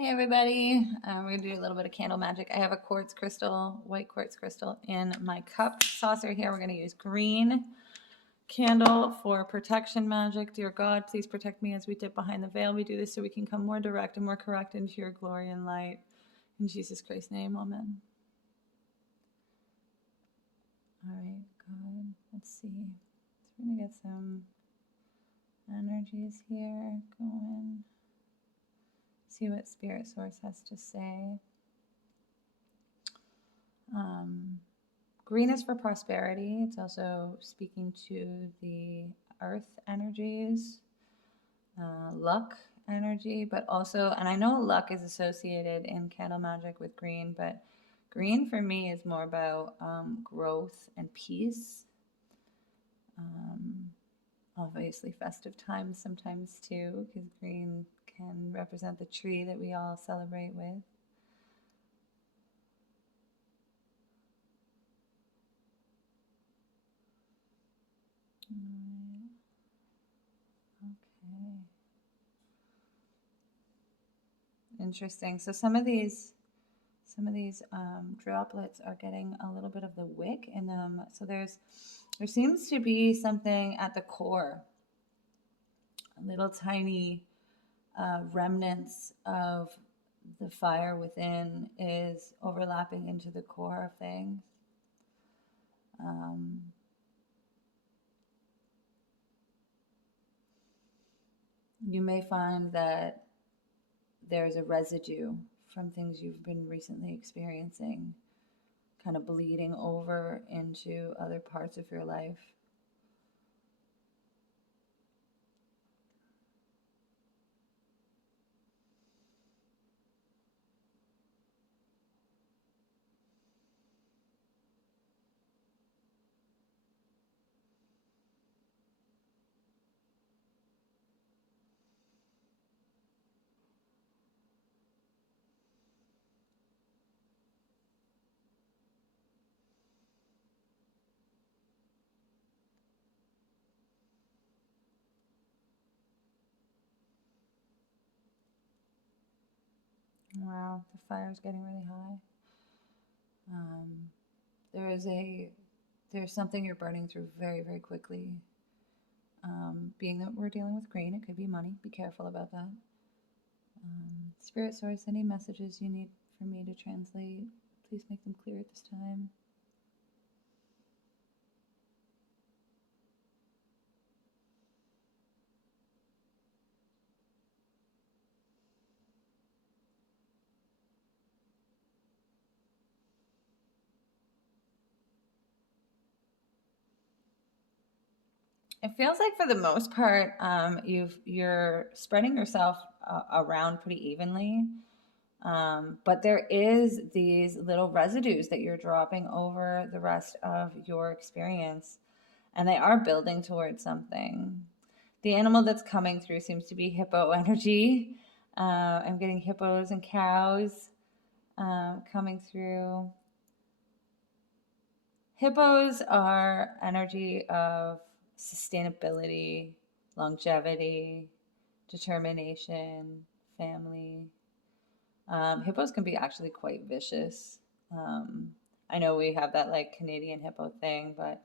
Hey everybody, we're gonna do a little bit of candle magic. I have a quartz crystal, white quartz crystal in my cup saucer here. We're gonna use green candle for protection magic. Dear God, please protect me as we dip behind the veil. We do this so we can come more direct and more correct into your glory and light. In Jesus Christ's name, amen. All right, good. Let's see. So we're gonna get some energies here going. See what Spirit Source has to say. Green is for prosperity. It's also speaking to the earth energies, luck energy, but also, and I know luck is associated in candle magic with green, but green for me is more about growth and peace. Obviously festive times sometimes too, because green can represent the tree that we all celebrate with. Okay. Interesting. So some of these droplets are getting a little bit of the wick in them. So there seems to be something at the core, little tiny remnants of the fire within is overlapping into the core of things. You may find that there's a residue from things you've been recently experiencing kind of bleeding over into other parts of your life. Wow, the fire's getting really high. There's something you're burning through very, very quickly. Being that we're dealing with green, it could be money. Be careful about that. Spirit Source, any messages you need for me to translate, please make them clear at this time. It feels like for the most part, you're spreading yourself around pretty evenly. But there is these little residues that you're dropping over the rest of your experience, and they are building towards something. The animal that's coming through seems to be hippo energy. I'm getting hippos and cows coming through. Hippos are energy of sustainability, longevity, determination, family. Hippos can be actually quite vicious. I know we have that like Canadian hippo thing, but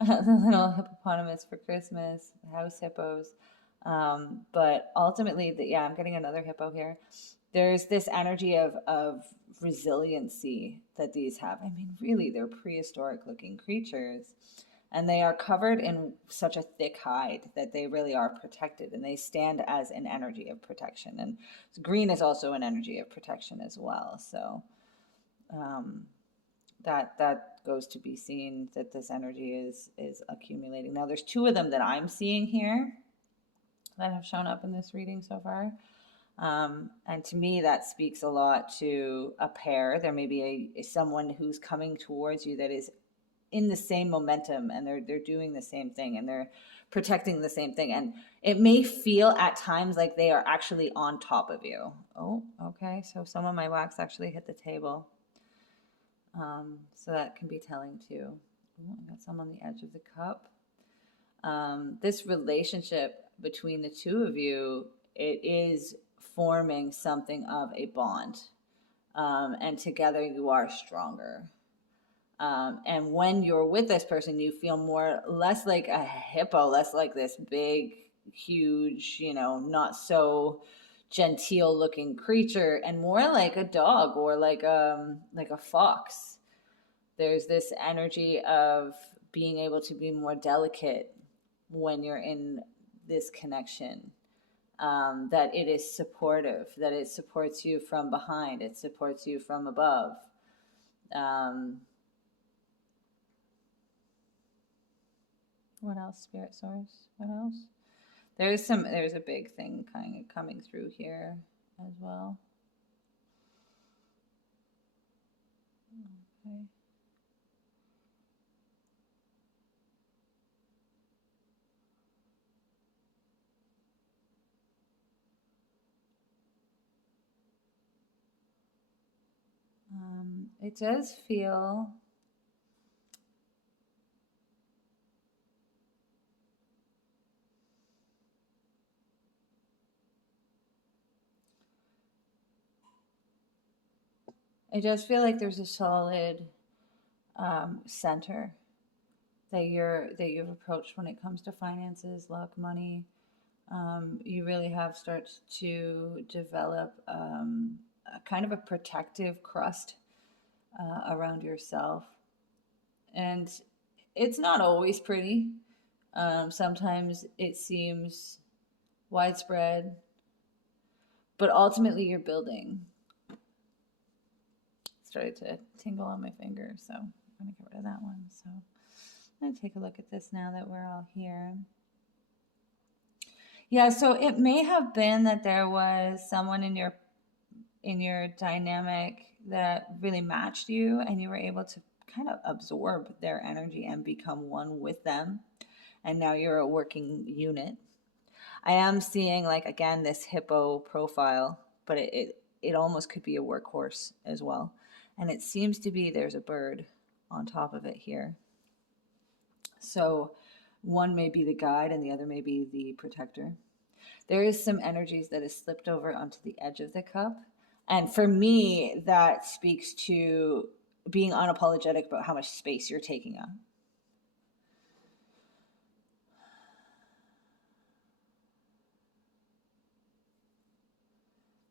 the little hippopotamus for Christmas, house hippos. But ultimately, yeah, I'm getting another hippo here. There's this energy of resiliency that these have. I mean, really, they're prehistoric looking creatures. And they are covered in such a thick hide that they really are protected, and they stand as an energy of protection. And green is also an energy of protection as well. So that goes to be seen, that this energy is accumulating. Now there's two of them that I'm seeing here that have shown up in this reading so far. And to me, that speaks a lot to a pair. There may be someone who's coming towards you that is in the same momentum, and they're doing the same thing, and they're protecting the same thing. And it may feel at times like they are actually on top of you. Oh, okay. So some of my wax actually hit the table. So that can be telling too. Ooh, I got some on the edge of the cup. This relationship between the two of you, it is forming something of a bond. And together you are stronger. And when you're with this person, you feel less like a hippo, less like this big, huge, not so genteel looking creature, and more like a dog or like a fox. There's this energy of being able to be more delicate when you're in this connection. That it is supportive, that it supports you from behind, it supports you from above. Um, what else, Spirit Source? What else? There's a big thing kind of coming through here as well. Okay. It does feel like there's a solid center that you've approached when it comes to finances, luck, money. You really have started to develop a kind of a protective crust around yourself, and it's not always pretty. Sometimes it seems widespread, but ultimately you're building. Started to tingle on my finger, so I'm going to get rid of that one. So I'm going to take a look at this now that we're all here. Yeah, so it may have been that there was someone in your dynamic that really matched you, and you were able to kind of absorb their energy and become one with them. And now you're a working unit. I am seeing, like, again, this hippo profile, but it almost could be a workhorse as well. And it seems to be there's a bird on top of it here. So one may be the guide and the other may be the protector. There is some energies that has slipped over onto the edge of the cup. And for me, that speaks to being unapologetic about how much space you're taking up.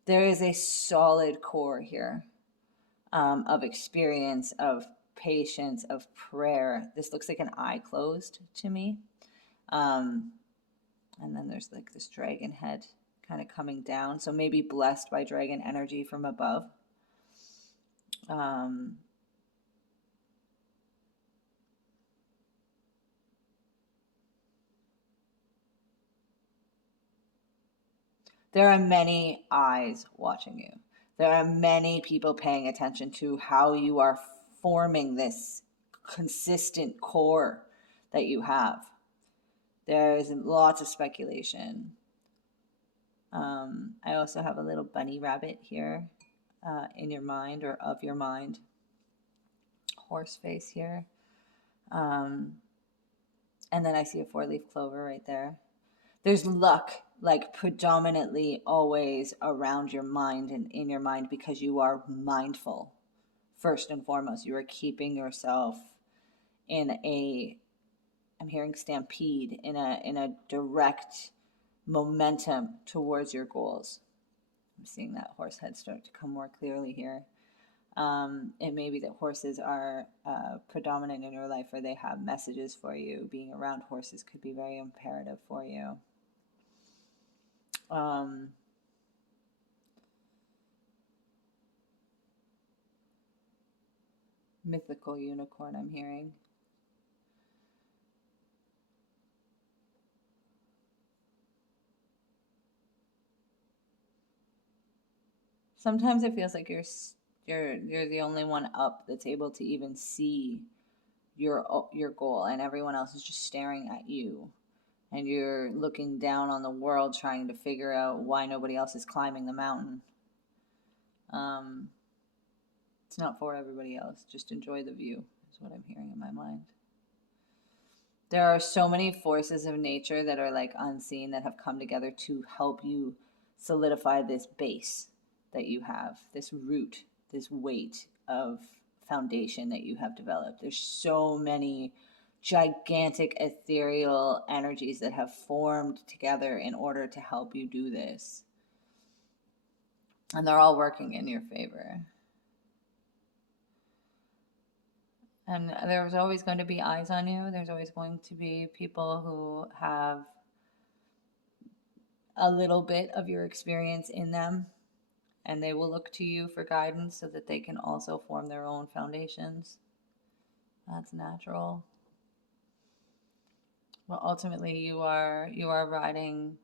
There is a solid core here of experience, of patience, of prayer. This looks like an eye closed to me. And then there's like this dragon head kind of coming down. So maybe blessed by dragon energy from above. There are many eyes watching you. There are many people paying attention to how you are forming this consistent core that you have. There is lots of speculation. I also have a little bunny rabbit here in your mind or of your mind. Horse face here. And then I see a 4-leaf clover right there. There's luck, like, predominantly always around your mind and in your mind, because you are mindful. First and foremost, you are keeping yourself in I'm hearing stampede, in a direct momentum towards your goals. I'm seeing that horse head start to come more clearly here. It may be that horses are predominant in your life, or they have messages for you. Being around horses could be very imperative for you. Mythical unicorn, I'm hearing. Sometimes it feels like you're the only one up that's able to even see your goal, and everyone else is just staring at you, and you're looking down on the world trying to figure out why nobody else is climbing the mountain. It's not for everybody else. Just enjoy the view is what I'm hearing in my mind. There are so many forces of nature that are like unseen that have come together to help you solidify this base that you have, this root, this weight of foundation that you have developed. There's so many gigantic ethereal energies that have formed together in order to help you do this. And they're all working in your favor. And there's always going to be eyes on you. There's always going to be people who have a little bit of your experience in them, and they will look to you for guidance so that they can also form their own foundations. That's natural. Well, ultimately, you are riding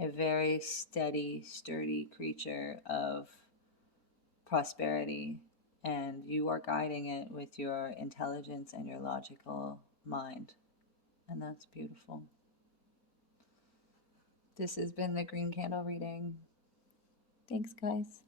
a very steady, sturdy creature of prosperity, and you are guiding it with your intelligence and your logical mind. And that's beautiful. This has been the Green Candle reading. Thanks, guys.